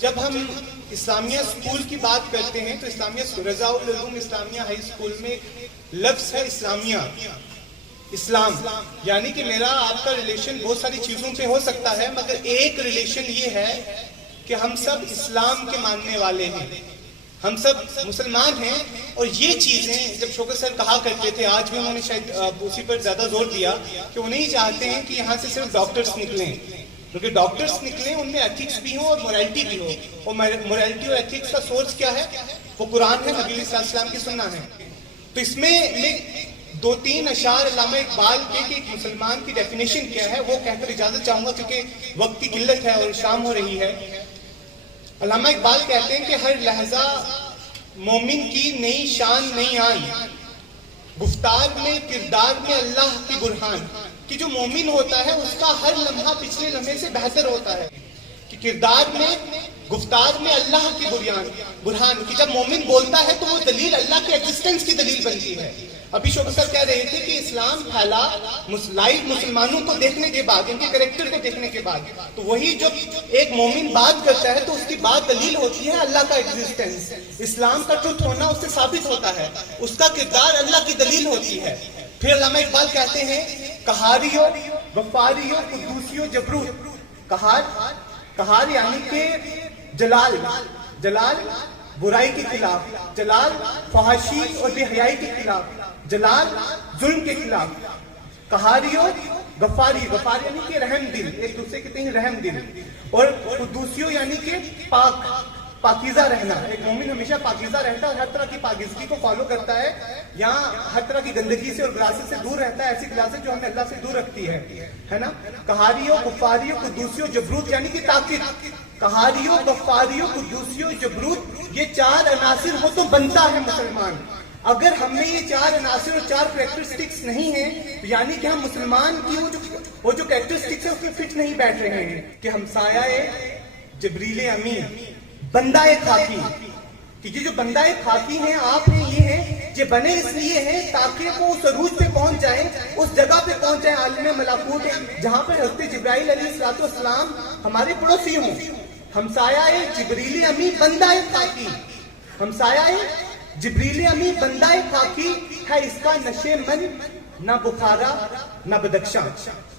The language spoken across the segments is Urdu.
جب ہم اسلامیہ اسکول کی بات کرتے ہیں تو اسلامیہ رضا العلوم اسلامیہ ہائی اسکول میں لفظ ہے اسلامیہ، اسلام، یعنی کہ میرا آپ کا ریلیشن بہت ساری چیزوں پہ ہو سکتا ہے، مگر ایک ریلیشن یہ ہے کہ ہم سب اسلام کے ماننے والے ہیں، ہم سب مسلمان ہیں. اور یہ چیزیں جب شوکت سر کہا کرتے تھے، آج بھی انہوں نے شاید اسی پر زیادہ زور دیا کہ وہ نہیں چاہتے ہیں کہ یہاں سے صرف ڈاکٹرز نکلیں، کیونکہ ڈاکٹرز نکلیں ان میں ایتھکس بھی ہو اور موریلٹی بھی ہو. اور موریلٹی اور ایتھکس کا سورس کیا ہے؟ وہ قرآن ہے، نبی صلی اللہ علیہ وسلم کی سنت ہے. تو اس میں دو تین اشعار علامہ اقبال کے کہ ایک مسلمان کی ڈیفینیشن کیا ہے وہ کہہ کر اجازت چاہوں گا، کیونکہ وقت کی قلت ہے اور شام ہو رہی ہے. علامہ اقبال کہتے ہیں کہ ہر لحظہ مومن کی نئی شان نئی آن، گفتار میں کردار میں اللہ کی برہان. کہ جو مومن ہوتا ہے اس کا ہر لمحہ پچھلے لمحے سے بہتر ہوتا ہے، کہ کردار میں گفتار میں اللہ کی برہان، کہ جب مومن بولتا ہے تو وہ دلیل اللہ کے ایگزسٹنس کی دلیل بنتی ہے. ابھی شوکت سر کہہ رہے تھے کہ اسلام پھیلا لائیو مسلمانوں کو دیکھنے کے بعد، ان کے کریکٹر کو دیکھنے کے بعد. تو وہی جب ایک مومن بات کرتا ہے تو اس کی بات دلیل ہوتی ہے اللہ کا ایگزسٹنس، اسلام کا ٹروتھ ہونا اس سے ثابت ہوتا ہے، اس کا کردار اللہ کی دلیل ہوتی ہے. پھر علامہ اقبال کہتے ہیں قہاریو غفاریو قدوسیو جبروت. قہار یعنی کہ جلال، جلال برائی کے خلاف، جلال فحاشی اور بے حیائی کے خلاف، جلال ظلم کے خلاف. قہاریو غفاری، غفار یعنی کہ رحم دل، ایک دوسرے کے تئیں رحم دل. اور قدوسیو یعنی کہ پاک، پاکیزہ رہنا. ایک مومن ہمیشہ پاکیزہ رہتا ہے اور ہر طرح کی پاکیزگی کو فالو کرتا ہے، یہاں ہر طرح کی گندگی سے اور گلاسز سے دور رہتا ہے، ایسی گلاسز جو ہمیں اللہ سے دور رکھتی ہے نا. قہاریو غفاریو قدوسیو جبروت یعنی کہ طاقت. قہاریو غفاریو قدوسیو جبروت، یہ چار عناصر ہو تو بنتا ہے مسلمان. اگر ہم میں یہ چار عناصر اور چار کریکٹرسٹکس نہیں ہیں، یعنی کہ ہم مسلمان کی وہ جو کریکٹرسٹکس ہے اس میں فٹ نہیں بیٹھ رہے ہیں. کہ ہمسایہ جبریل امین، بندہ خاکی، کہ یہ جو بندہ خاکی ہیں آپ ہیں، یہ ہیں یہ بنے اس لیے ہیں تاکہ وہ اس عروج پہ پہنچ جائیں، اس جگہ پہ پہنچ جائیں عالم ملکوت جہاں پہ حضرت جبرائیل علیہ السلام ہمارے پڑوسی ہوں. ہمسایہ جبریل امی بندہ خاکی، ہمسایہ جبریل امی بندہ خاکی ہے، اس کا نشے من نہ بخارا نہ بدخشاں.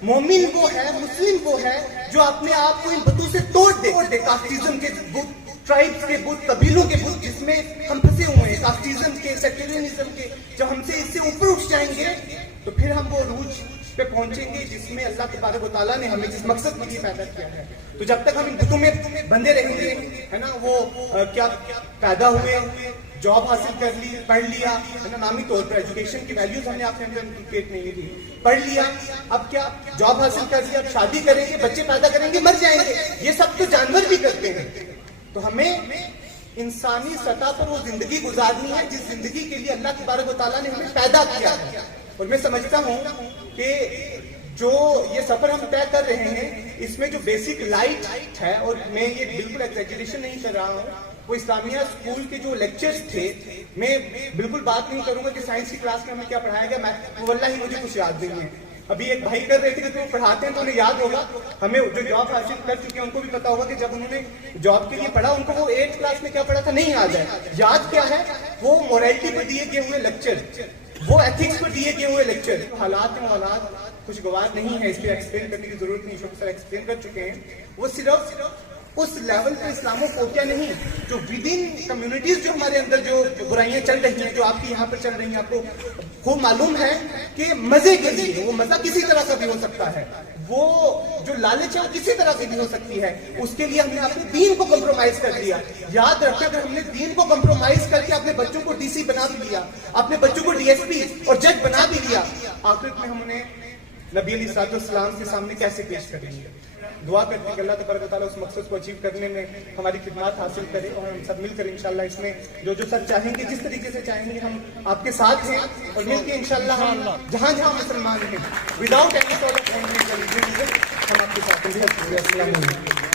مومن وہ ہے، مسلم وہ ہے جو اپنے آپ کو ان بتوں سے توڑ دے. کاسٹیزم کے بت، ٹرائبز کے بت، قبیلوں کے بت جس میں ہم پھنسے ہوئے ہیں، کاسٹیزم کے، سیکولرزم کے، جب ہم سے اس سے اوپر اٹھ جائیں گے تو پھر ہم وہ عروج پہ پہنچیں گے جس میں اللہ تبارک و تعالیٰ نے ہمیں جس مقصد کے لیے پیدا کیا ہے. تو جب تک ہم ان بتوں میں بندے رہیں گے، ہے نا، وہ کیا پیدا ہوئے، جاب حاصل کر لی، پڑھ لیا، ہے نا، نامی طور پر ایجوکیشن کی ویلیوز ہم نے آپ کے اندر انکلکیٹ نہیں تھی، پڑھ لیا، اب کیا جاب حاصل کر لیا، اب شادی کریں گے، بچے پیدا کریں گے، مر جائیں گے. یہ سب تو جانور بھی کرتے ہیں. تو ہمیں انسانی سطح پر وہ زندگی گزارنی ہے جس زندگی کے لیے اللہ تبارک و تعالیٰ نے ہمیں پیدا کیا ہے. اور میں سمجھتا ہوں کہ جو یہ سفر ہم طے کر رہے ہیں اس میں جو بیسک لائٹ ہے، اور میں یہ بالکل ایگزیجریشن نہیں کر رہا ہوں، وہ اسلامیہ اسکول کے جو لیکچرز تھے، میں بالکل بات نہیں کروں گا کہ سائنس کی کلاس میں ہمیں کیا پڑھایا گیا، میں واللہ مجھے کچھ یاد نہیں ہے. ابھی ایک بھائی کر رہے تھے کہ وہ پڑھاتے ہیں تو انہیں یاد ہوگا. ہمیں جو جاب حاصل کر چکے ہیں ان کو بھی پتا ہوگا کہ جب انہوں نے جاب کے لیے پڑھا ان کو وہ 8th کلاس میں کیا پڑھا تھا نہیں یاد ہے. یاد کیا ہے؟ وہ موریلٹی پر دیے گئے ہوئے لیکچر، وہ ایتھکس پر دیے گئے ہوئے لیکچر. حالات خوشگوار نہیں ہے، اس پہ ایکسپلین کرنے کی ضرورت نہیں، شوکت سر ایکسپلین کر چکے ہیں. وہ صرف اس لیول پہ اسلام و فوبیا نہیں، جو ود ان کمیونٹیز جو ہمارے اندر جو برائیاں چل رہی ہیں، جو آپ کی یہاں پر چل رہی ہیں، آپ کو خوب معلوم ہے کہ مزے کے لیے وہ مزہ کسی طرح کا بھی ہو سکتا ہے، وہ جو لالچ ہے وہ کسی طرح کی بھی ہو سکتی ہے. اس کے لیے ہم نے اپنے دین کو کمپرومائز کر دیا. یاد رکھیں اگر ہم نے دین کو کمپرومائز کر کے اپنے بچوں کو ڈی سی بنا بھی لیا، اپنے بچوں کو ڈی ایس پی اور جج بنا بھی لیا، آخرت میں ہم انہیں نبی علیہ السلام کے سامنے کیسے پیش کریں گے؟ دعا کرتے ہیں کہ اللہ تبارک و تعالیٰ اس مقصد کو اچیو کرنے میں ہماری خدمات حاصل کرے، اور ہم سب مل کر انشاءاللہ اس میں جو سب چاہیں گے، جس طریقے سے چاہیں گے، ہم آپ کے ساتھ ہیں، اور مل کے انشاءاللہ ہم جہاں جہاں مسلمان ہیں وداؤٹ اینی سارٹ آف ہم آپ کے ساتھ ہیں. السلام علیکم.